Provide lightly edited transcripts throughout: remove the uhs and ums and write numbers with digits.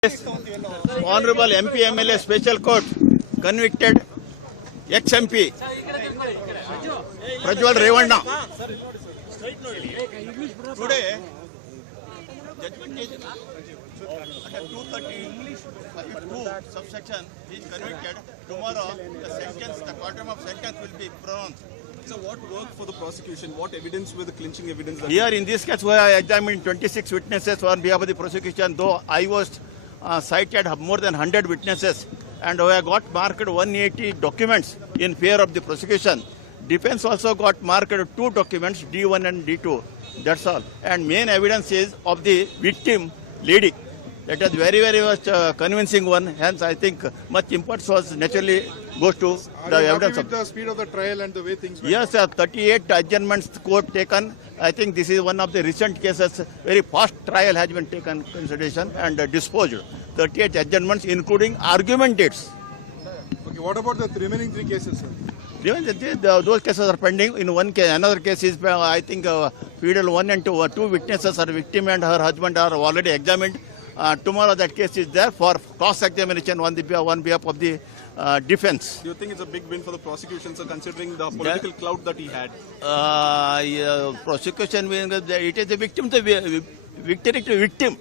Honorable MP MLA Special Court convicted ex-MP Prajwal Revanna. Today, judgment is under 232 subsection is convicted. Tomorrow, the quantum of sentence will be pronounced. So what worked for the prosecution? What evidence were the clinching evidence? Here in this case, we are examined 26 witnesses on behalf of the prosecution, though I was cited more than 100 witnesses, and we have got marked 180 documents in favor of the prosecution. Defense also got marked 2 documents, D1 and D2. That's all. And main evidence is of the victim lady. That is very, very much convincing one. Hence, I think much importance was naturally goes to the evidence. With the speed of the trial and the way things went? Yes, 38 adjournments court taken. I think this is one of the recent cases. Very fast trial has been taken consideration and disposed. 38 adjournments, including argument dates. Okay, what about the remaining 3 cases, sir? Even those cases are pending. In one case, another case is, I think, Fidel 1 and 2. 2 witnesses, are victim and her husband, are already examined. Tomorrow that case is there for cross-examination on behalf of the defense. Do you think it's a big win for the prosecution, sir, considering the political clout that he had? Prosecution, it is the victim, the victory to victim.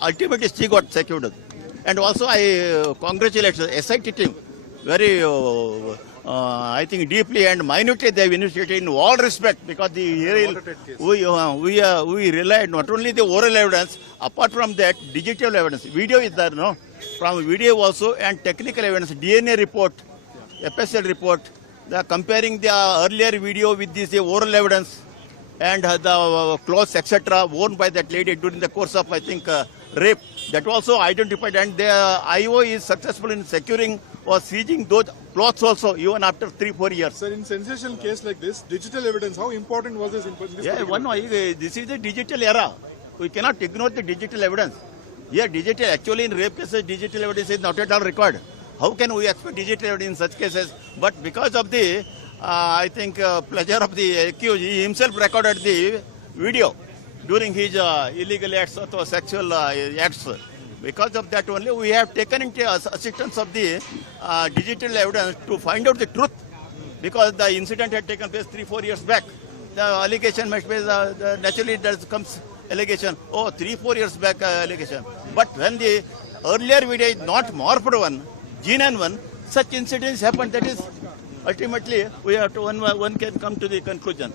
Ultimately, she got secured. And also, I congratulate the SIT team very, I think, deeply and minutely they have initiated in all respect, because we relied not only the oral evidence, apart from that, digital evidence. Video is there, no? From video also, and technical evidence, DNA report, FSL report, comparing the earlier video with this oral evidence and the clothes, etc., worn by that lady during the course of, I think, rape. That also identified, and the IO is successful in securing or seizing those clothes also, even after 3-4 years. Sir, in sensational case like this, digital evidence, how important was this in this? Yeah, this is the digital era. We cannot ignore the digital evidence. Here, digital, actually in rape cases, digital evidence is not at all required. How can we expect digital evidence in such cases? But because of the, I think, pleasure of the accused, he himself recorded the video during his illegal acts or sexual acts. Because of that only, we have taken into assistance of the digital evidence to find out the truth. Because the incident had taken place 3-4 years back. The allegation must be, naturally there comes allegation, 3-4 years back allegation. But when the earlier video is not morphed one, genuine one, such incidents happen. That is, ultimately, we have to, one can come to the conclusion.